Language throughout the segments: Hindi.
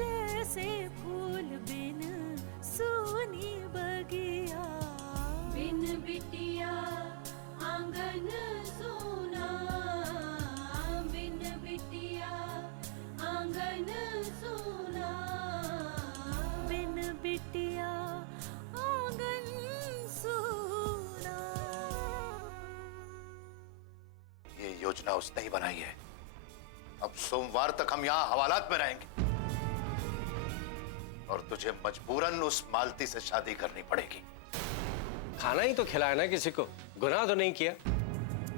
जैसे फूल बिन सूनी बगिया, बिन बिटिया आंगन सूना, बिन बिटिया आंगन सूना, बिन बिटिया आंगन सूना। ये योजना उसने ही बनाई है। अब सोमवार तक हम यहाँ हवालात में रहेंगे और तुझे मजबूरन उस मालती से शादी करनी पड़ेगी। खाना ही तो खिलाया ना किसी को, गुनाह तो नहीं किया।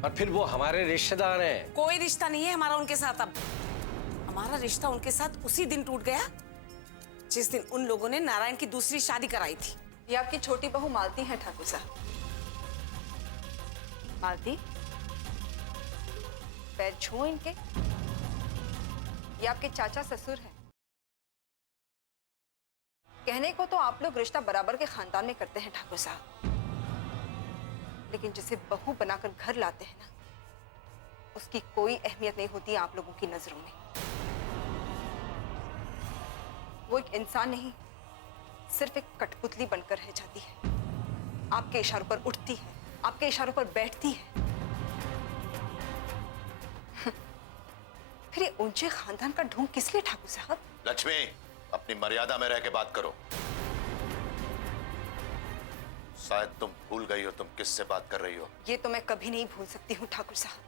और फिर वो हमारे रिश्तेदार हैं। कोई रिश्ता नहीं है हमारा उनके साथ। अब हमारा रिश्ता उनके साथ उसी दिन टूट गया जिस दिन उन लोगों ने नारायण की दूसरी शादी कराई थी। ये आपकी छोटी बहू मालती है ठाकुर साहब। मालती, पैर छू इनके। ये आपके चाचा ससुर हैं। कहने को तो आप लोग रिश्ता बराबर के खानदान में करते हैं ठाकुर साहब, लेकिन जिसे बहू बनाकर घर लाते हैं ना, उसकी कोई अहमियत नहीं होती आप लोगों की नजरों में। वो एक इंसान नहीं, सिर्फ एक कठपुतली बनकर रह जाती है। आपके इशारों पर उठती है, आपके इशारों पर बैठती है। फिर ये ऊंचे खानदान का ढोंग किस लिए ठाकुर साहब? लक्ष्मी, अपनी मर्यादा में रह के बात करो। शायद तुम भूल गई हो तुम किससे बात कर रही हो। ये तो मैं कभी नहीं भूल सकती हूँ ठाकुर साहब।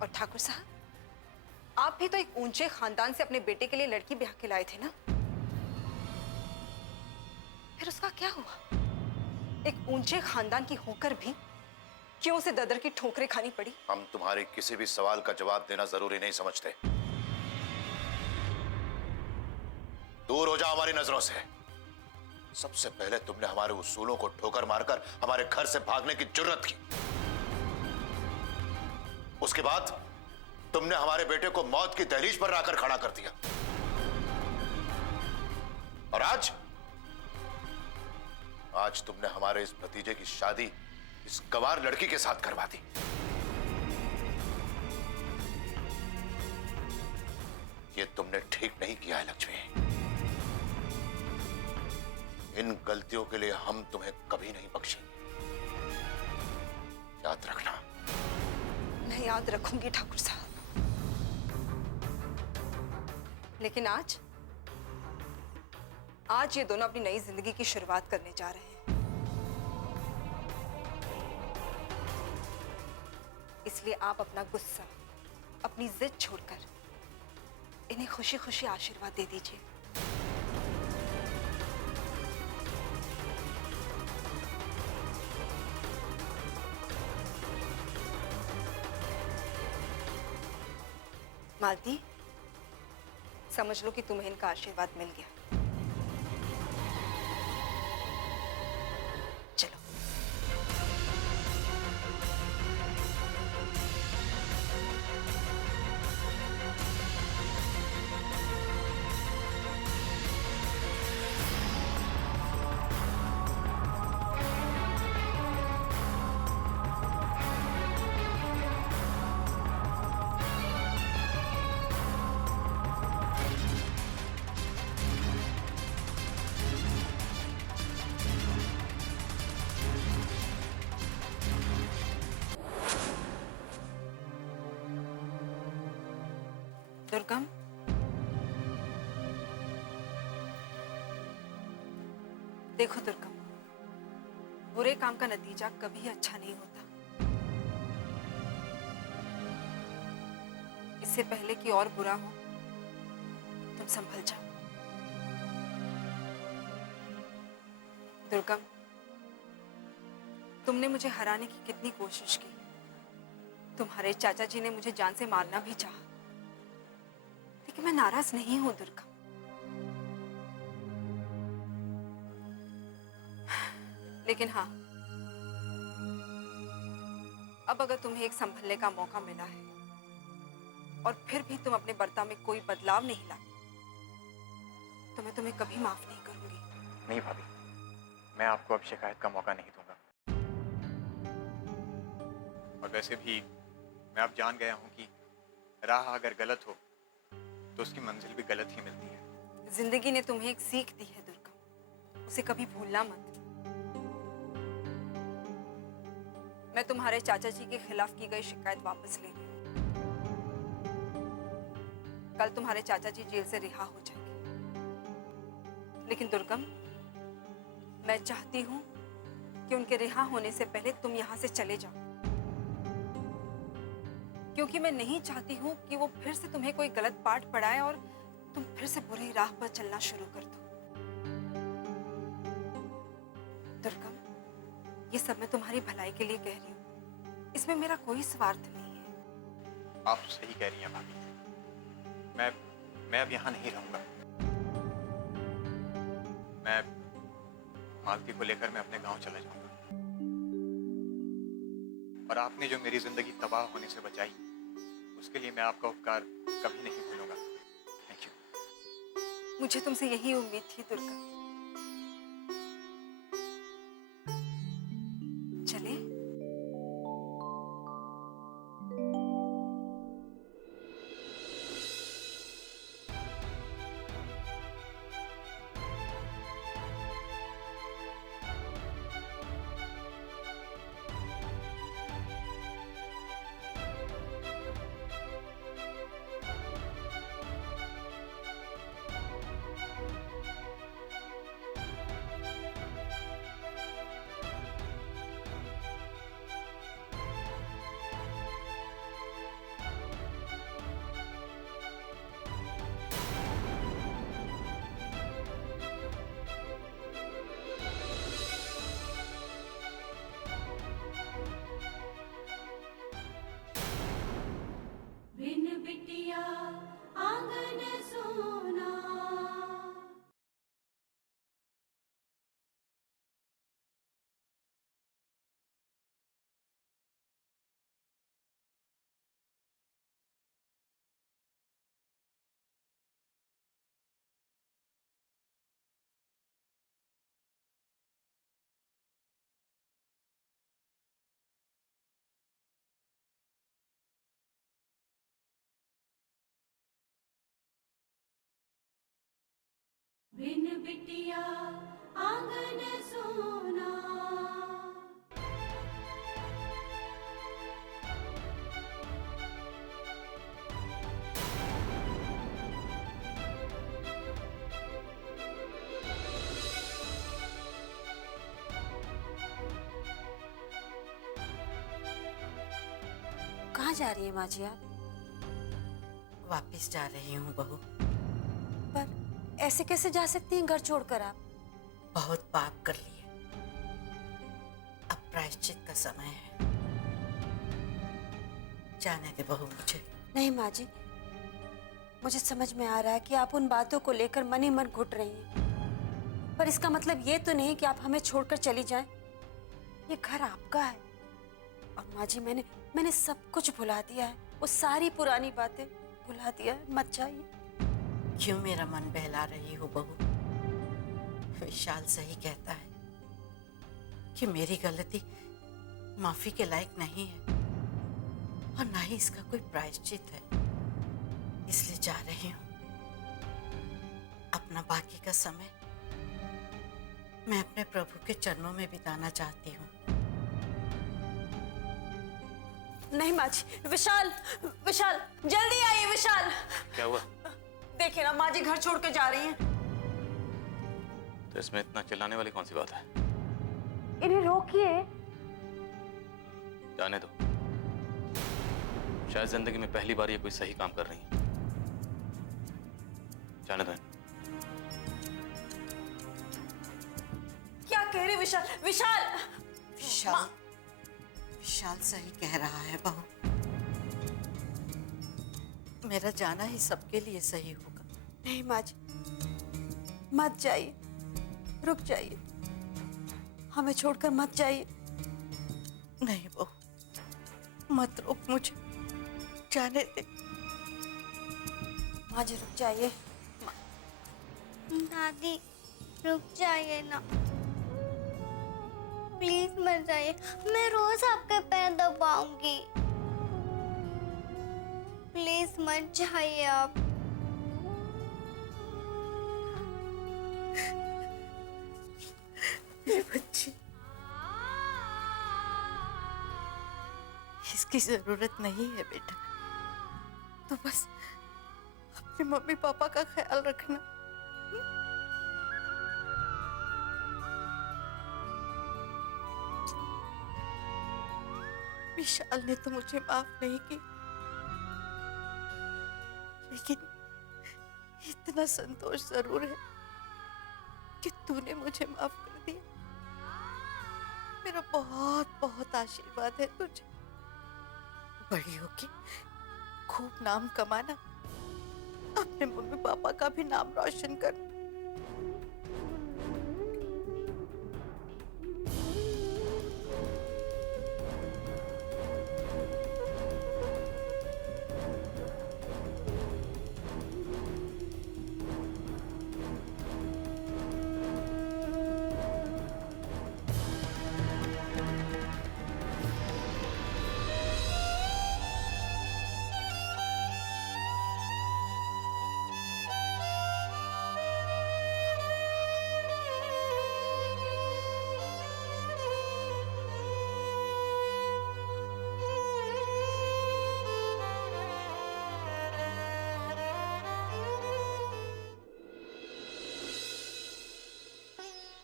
और ठाकुर साहब, आप भी तो एक ऊंचे खानदान से अपने बेटे के लिए लड़की ब्याह के लाए थे ना? फिर उसका क्या हुआ? एक ऊंचे खानदान की होकर भी क्यों उसे ददर की ठोकरें खानी पड़ी? हम तुम्हारे किसी भी सवाल का जवाब देना जरूरी नहीं समझते। दूर हो जाओ हमारी नजरों से। सबसे पहले तुमने हमारे उसूलों को ठोकर मारकर हमारे घर से भागने की जुर्रत की। उसके बाद तुमने हमारे बेटे को मौत की दहलीज पर लाकर खड़ा कर दिया। और आज तुमने हमारे इस भतीजे की शादी इस गवार लड़की के साथ करवा दी। ये तुमने ठीक नहीं किया है लक्ष्मी। इन गलतियों के लिए हम तुम्हें कभी नहीं बख्शेंगे, याद रखना। मैं याद रखूंगी ठाकुर साहब। लेकिन आज ये दोनों अपनी नई जिंदगी की शुरुआत करने जा रहे हैं। इसलिए आप अपना गुस्सा, अपनी जिद छोड़कर इन्हें खुशी खुशी आशीर्वाद दे दीजिए। मालती, समझ लो कि तुम्हें इनका आशीर्वाद मिल गया। चलो। दुर्गम, देखो दुर्गम, बुरे काम का नतीजा कभी अच्छा नहीं होता। इससे पहले कि और बुरा हो, तुम संभल जाओ। दुर्गम, तुमने मुझे हराने की कितनी कोशिश की। तुम्हारे चाचा जी ने मुझे जान से मारना भी चाहा, लेकिन मैं नाराज नहीं हूं दुर्गा। लेकिन हाँ, अब अगर तुम्हें एक संभलने का मौका मिला है और फिर भी तुम अपने बर्ताव में कोई बदलाव नहीं लाती, तो मैं तुम्हें कभी माफ नहीं करूंगी। नहीं भाभी, मैं आपको अब शिकायत का मौका नहीं दूंगा। और वैसे भी मैं अब जान गया हूं कि राह अगर गलत हो तो तो उसकी मंजिल भी गलत ही मिलती है। जिंदगी ने तुम्हें एक सीख दी है दुर्गा, उसे कभी भूलना मत। मैं तुम्हारे चाचा जी के खिलाफ की गई शिकायत वापस ले रही हूँ। कल तुम्हारे चाचा जी जेल से रिहा हो जाएंगे, लेकिन दुर्गम, मैं चाहती हूँ कि उनके रिहा होने से पहले तुम यहाँ से चले जाओ, क्योंकि मैं नहीं चाहती हूँ कि वो फिर से तुम्हें कोई गलत पाठ पढ़ाए और तुम फिर से बुरी राह पर चलना शुरू कर दो। दुर्गम, ये सब मैं तुम्हारी भलाई के लिए कह रही हूँ, इसमें मेरा कोई स्वार्थ नहीं है। आप सही कह रही हैं भाभी। मैं अब यहाँ नहीं रहूंगा। मैं मालती को लेकर मैं अपने गांव चला जाऊंगा। और आपने जो मेरी जिंदगी तबाह होने से बचाई, उसके लिए मैं आपका उपकार कभी नहीं भूलूंगा। Thank you. मुझे तुमसे यही उम्मीद थी दुर्गा। चले? बिन बिटिया आंगन सोना। बिन बिटिया आंगन सोना। कहाँ जा रही है माँ जी आप? वापस जा रही हूँ बहू। पर ऐसे कैसे जा सकती हैं घर छोड़कर आप? बहुत पाप कर लिए, अब प्रायश्चित का समय है। जाने दे बहू मुझे। नहीं माँ जी, मुझे समझ में आ रहा है कि आप उन बातों को लेकर मन ही मन घुट रही हैं, पर इसका मतलब ये तो नहीं कि आप हमें छोड़कर चली जाएं। ये घर आपका है और माँ जी मैंने सब कुछ भुला दिया है, वो सारी पुरानी बातें भुला दिया है। मत जाइए। क्यों मेरा मन बहला रही हो बहू? विशाल सही कहता है कि मेरी गलती माफी के लायक नहीं है और ना ही इसका कोई प्रायश्चित है, इसलिए जा रही हूँ। अपना बाकी का समय मैं अपने प्रभु के चरणों में बिताना चाहती हूँ। नहीं माँ जी, विशाल विशाल जल्दी आइए। विशाल, क्या हुआ? देखिए ना, माँ जी घर छोड़ के जा रही हैं। तो इसमें इतना चिल्लाने वाली कौन सी बात है? इन्हें रोकिए। जाने दो, शायद जिंदगी में पहली बार ये कोई सही काम कर रही है। जाने दो। क्या कह रही विशाल? विशाल विशाल विशाल सही कह रहा है बहू। मेरा जाना ही सबके लिए सही होगा। नहीं माँ जी, मत जाइए, रुक जाइए, हमें छोड़कर मत जाइए। नहीं बहू, मत रोक मुझे, जाने दे। माँ जी रुक जाइए। दादी रुक जाइए ना, प्लीज मत जाइए। मैं रोज आपके पैर दबाऊंगी, प्लीज मत जाइए आप। मेरी बच्ची, इसकी जरूरत नहीं है बेटा। तो बस अपने मम्मी पापा का ख्याल रखना। विशाल ने तो मुझे माफ नहीं की, लेकिन इतना संतोष जरूर है कि तूने मुझे माफ कर दिया। मेरा बहुत बहुत आशीर्वाद है तुझे। बड़ी होके खूब नाम कमाना, अपने मम्मी पापा का भी नाम रोशन करना।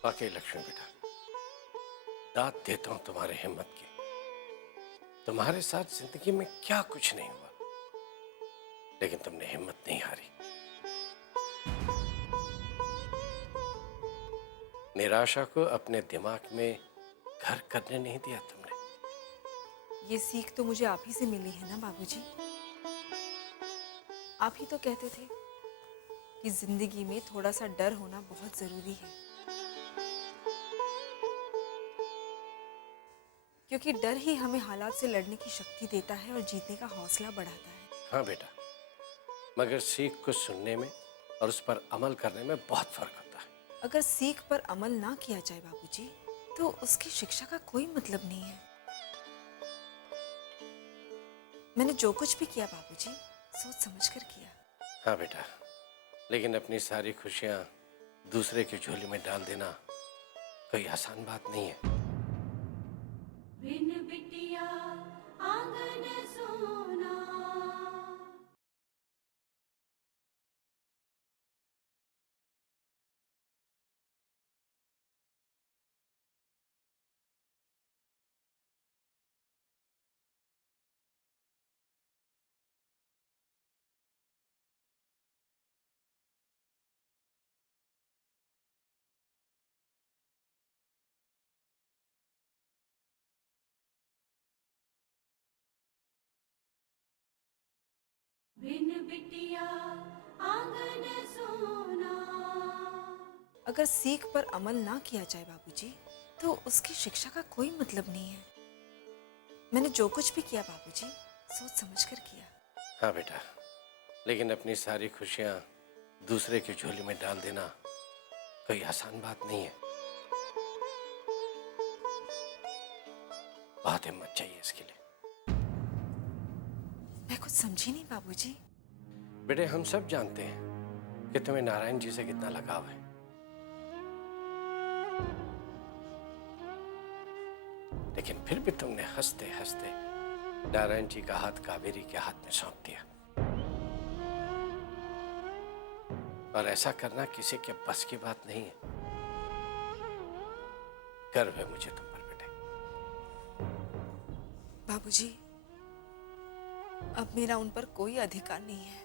वाकई लक्ष्मी बेटा, दाद देता हूं तुम्हारे हिम्मत की। तुम्हारे साथ जिंदगी में क्या कुछ नहीं हुआ, लेकिन तुमने हिम्मत नहीं हारी। निराशा को अपने दिमाग में घर करने नहीं दिया तुमने। ये सीख तो मुझे आप ही से मिली है ना बाबूजी। आप ही तो कहते थे कि जिंदगी में थोड़ा सा डर होना बहुत जरूरी है, क्योंकि डर ही हमें हालात से लड़ने की शक्ति देता है और जीतने का हौसला बढ़ाता है। हाँ बेटा, मगर सीख को सुनने में और उस पर अमल करने में बहुत फर्क होता है। अगर सीख पर अमल ना किया जाए बाबूजी, तो उसकी शिक्षा का कोई मतलब नहीं है। मैंने जो कुछ भी किया बाबूजी, सोच समझ कर किया। हाँ बेटा, लेकिन अपनी सारी खुशियां दूसरे की झोली में डाल देना कोई आसान बात नहीं है। बिन बिटिया आंगन सोना। बिन बिटिया आंगन सोना। अगर सीख पर अमल ना किया जाए बाबूजी, तो उसकी शिक्षा का कोई मतलब नहीं है। मैंने जो कुछ भी किया बाबूजी, सोच समझ कर किया। हाँ बेटा, लेकिन अपनी सारी खुशियां दूसरे की झोली में डाल देना कोई आसान बात नहीं है। बहुत हिम्मत चाहिए इसके लिए। मैं कुछ समझी नहीं बाबूजी। बेटे, हम सब जानते हैं कि तुम्हें नारायण जी से कितना लगाव है, लेकिन फिर भी तुमने हंसते हंसते नारायण जी का हाथ कावेरी के हाथ में सौंप दिया। और ऐसा करना किसी के बस की बात नहीं है। गर्व है मुझे तुम पर बेटे। बाबूजी, अब मेरा उन पर कोई अधिकार नहीं है।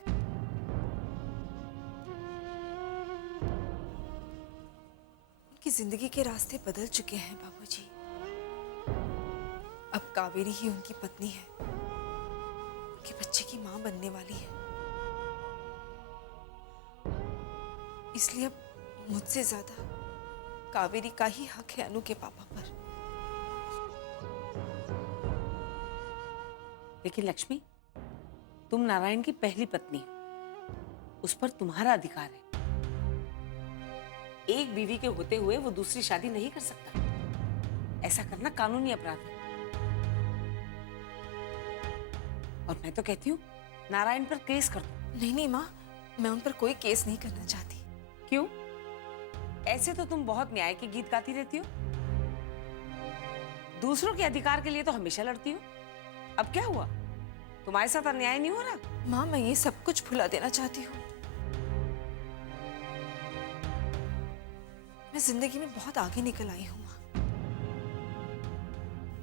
उनकी जिंदगी के रास्ते बदल चुके हैं बाबूजी। अब कावेरी ही उनकी पत्नी है, उनके बच्चे की मां बनने वाली है। इसलिए अब मुझसे ज्यादा कावेरी का ही हक है अनु के पापा पर। लेकिन लक्ष्मी, तुम नारायण की पहली पत्नी हो, उस पर तुम्हारा अधिकार है। एक बीवी के होते हुए वो दूसरी शादी नहीं कर सकता। ऐसा करना कानूनी अपराध है। और मैं तो कहती हूँ नारायण पर केस कर दो। नहीं नहीं माँ, मैं उन पर कोई केस नहीं करना चाहती। क्यों? ऐसे तो तुम बहुत न्याय के गीत गाती रहती हो, दूसरों के अधिकार के लिए तो हमेशा लड़ती हो। अब क्या हुआ, तुम्हारे साथ अन्याय नहीं हो रहा? माँ, मैं ये सब कुछ भुला देना चाहती हूँ। मैं जिंदगी में बहुत आगे निकल आई हूँ माँ,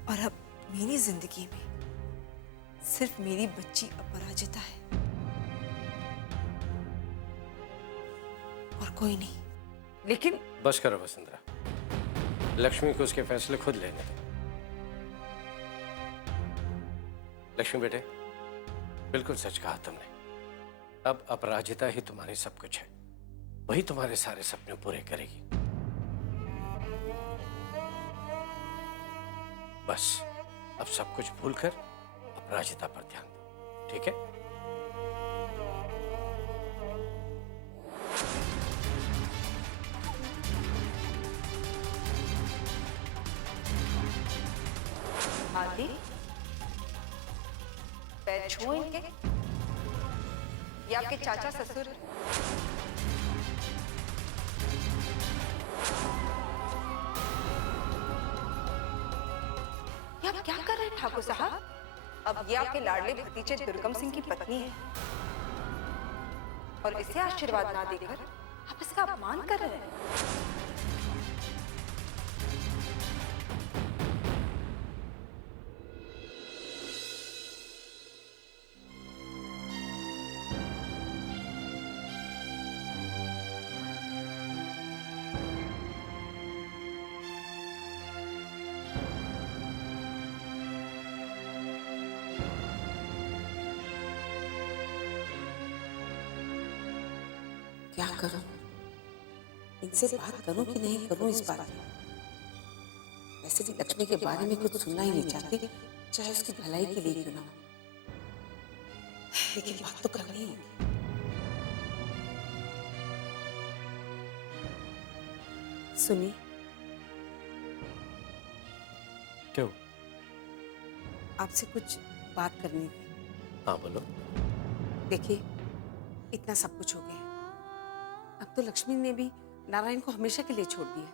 और अब मेरी जिंदगी में सिर्फ मेरी बच्ची अपराजिता है और कोई नहीं। लेकिन बस करो वसुंधरा, लक्ष्मी को उसके फैसले खुद लेने दो। लक्ष्मी बेटे, बिल्कुल सच कहा तुमने। अब अपराजिता ही तुम्हारी सब कुछ है, वही तुम्हारे सारे सपने पूरे करेगी। बस अब सब कुछ भूलकर अपराजिता पर ध्यान दो, ठीक है? आदि, पैर छू इनके। ये आपके चाचा ससुर हैं। ये आप क्या कर रहे हैं ठाकुर साहब? अब ये आपके लाडले भतीजे दुर्गम सिंह की पत्नी है, और इसे आशीर्वाद ना देकर आप इसका अपमान कर रहे हैं। क्या करूं, इनसे बात करूं कि नहीं करूं इस बारे में? वैसे भी लक्ष्मी के बारे में कुछ सुनना ही नहीं चाहती, चाहे उसकी भलाई के लिए क्यों ना हो, लेकिन बात तो करनी होगी। सुनिए, क्यों? आपसे कुछ बात करनी थी। हाँ बोलो। देखिए, इतना सब कुछ हो गया है, अब तो लक्ष्मी ने भी नारायण को हमेशा के लिए छोड़ दिया,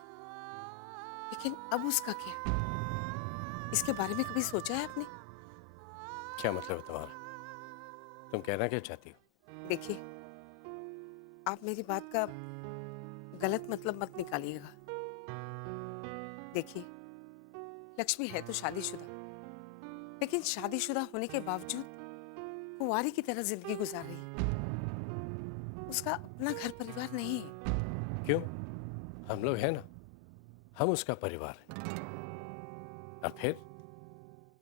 लेकिन अब उसका क्या? इसके बारे में कभी सोचा है आपने? क्या मतलब है तुम्हारा? तुम कहना क्या चाहती हो? देखिए, आप मेरी बात का गलत मतलब मत निकालिएगा। देखिए, लक्ष्मी है तो शादीशुदा, लेकिन शादीशुदा होने के बावजूद कुंवारी की तरह जिंदगी गुजार रही है। उसका अपना घर परिवार नहीं है। क्यों? हम लोग हैं ना, हम उसका परिवार है। और फिर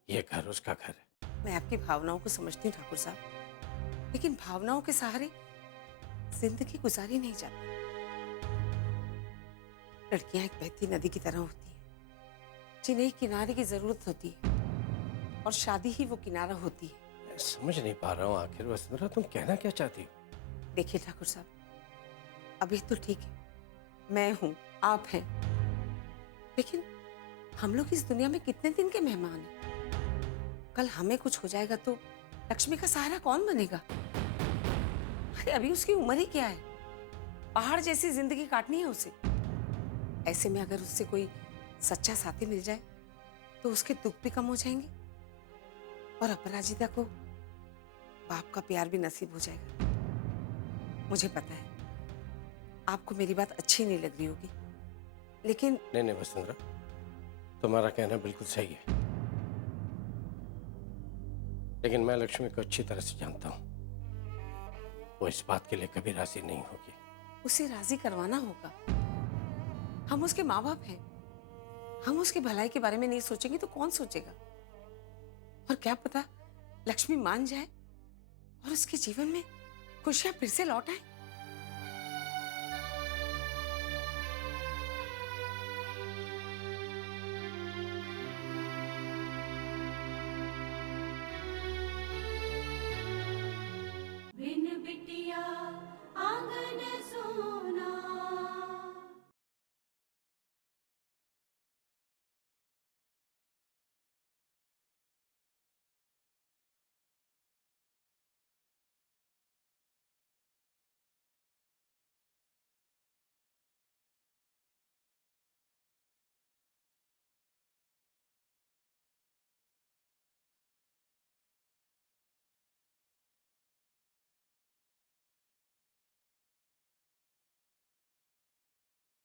ये घर उसका घर है। मैं आपकी भावनाओं को समझती हूँ ठाकुर साहब, लेकिन भावनाओं के सहारे जिंदगी गुजारी नहीं जाती। लड़कियां एक बहती नदी की तरह होती हैं, जिन्हें किनारे की जरूरत होती है, और शादी ही वो किनारा होती है। मैं समझ नहीं पा रहा हूँ आखिर वसुंधरा, तुम कहना क्या चाहती हो? देखिए ठाकुर साहब, अभी तो ठीक है, मैं हूं, आप हैं, लेकिन हम लोग इस दुनिया में कितने दिन के मेहमान हैं? कल हमें कुछ हो जाएगा तो लक्ष्मी का सहारा कौन बनेगा? अरे अभी उसकी उम्र ही क्या है, पहाड़ जैसी जिंदगी काटनी है उसे। ऐसे में अगर उससे कोई सच्चा साथी मिल जाए तो उसके दुख भी कम हो जाएंगे, और अपराजिता को बाप का प्यार भी नसीब हो जाएगा। मुझे पता है आपको मेरी बात अच्छी नहीं लग रही होगी, लेकिन नहीं नहीं वसुंधरा, तुम्हारा कहना बिल्कुल सही है, लेकिन मैं लक्ष्मी को अच्छी तरह से जानता हूं, वो इस बात के लिए कभी राजी नहीं होगी। उसे राजी करवाना होगा। हम उसके माँ बाप हैं, हम उसकी भलाई के बारे में नहीं सोचेंगे तो कौन सोचेगा? और क्या पता लक्ष्मी मान जाए और उसके जीवन में खुशियां फिर से लौट आए।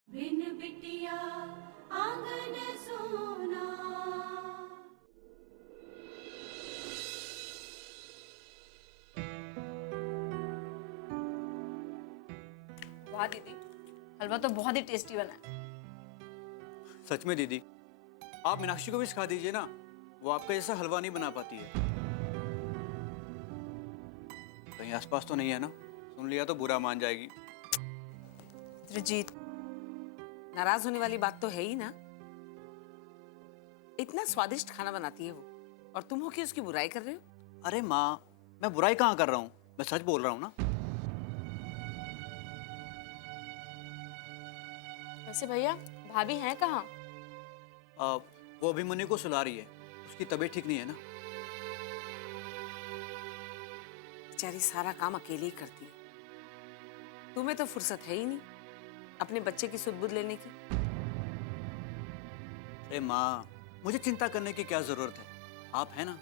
बिन बिटिया आंगन सोना। वाह दीदी, हलवा तो बहुत ही टेस्टी बना है। सच में दीदी, आप मीनाक्षी को भी सिखा दीजिए ना, वो आपका जैसा हलवा नहीं बना पाती है। कहीं आसपास तो नहीं है ना? सुन लिया तो बुरा मान जाएगी। त्रिजीत, नाराज होने वाली बात तो है ही ना। इतना स्वादिष्ट खाना बनाती है वो, और तुम हो कि उसकी बुराई कर रहे हो? अरे माँ, मैं बुराई कहाँ कर रहा हूँ, मैं सच बोल रहा हूँ ना। वैसे भैया, भाभी हैं कहाँ? वो अभिमन्यु को सुला रही है, उसकी तबीयत ठीक नहीं है ना। बेचारी सारा काम अकेले ही करती है। तुम्हें तो फुर्सत है ही नहीं अपने बच्चे की सुध-बुध लेने की। अरे माँ, मुझे चिंता करने की क्या जरूरत है, आप है ना।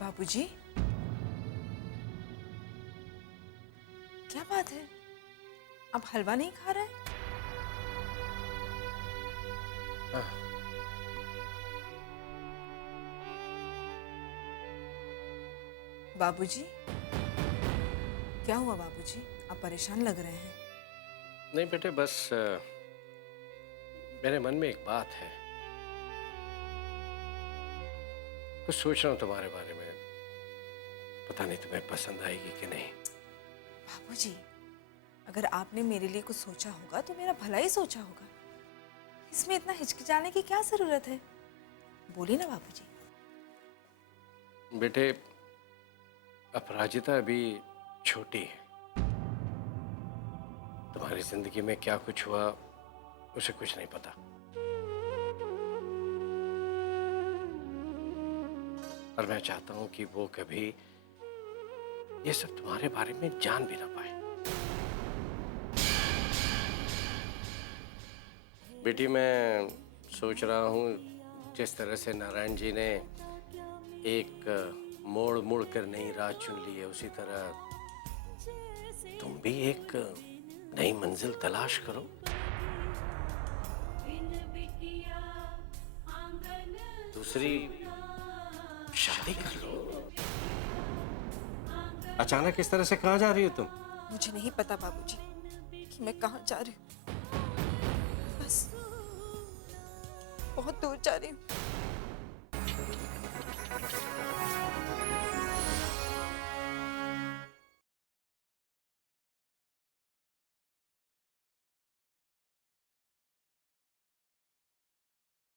बाबूजी, क्या बात है? आप हलवा नहीं खा रहे? बाबूजी, क्या हुआ बाबूजी? आप परेशान लग रहे हैं। नहीं बेटे, बस मेरे मन में एक बात है, कुछ सोच रहा हूँ तुम्हारे बारे में। पता नहीं तुम्हें पसंद आएगी कि नहीं। बाबूजी, अगर आपने मेरे लिए कुछ सोचा होगा तो मेरा भला ही सोचा होगा। इसमें इतना हिचकिचाने की क्या जरूरत है? बोलिए ना बाबूजी। बेटे, अपराजिता अभी छोटी है। तुम्हारी जिंदगी में क्या कुछ हुआ उसे कुछ नहीं पता, और मैं चाहता हूं कि वो कभी ये सब तुम्हारे बारे में जान भी ना पाए। बेटी, मैं सोच रहा हूं जिस तरह से नारायण जी ने एक मोड़ मोड़ कर नई राह चुन ली है, उसी तरह तुम भी एक नई मंजिल तलाश करो। दूसरी शादी कर लो। अचानक इस तरह से कहाँ जा रही हो तुम? मुझे नहीं पता बाबूजी कि मैं कहाँ जा रही हूँ, बस बहुत दूर जा रही हूँ।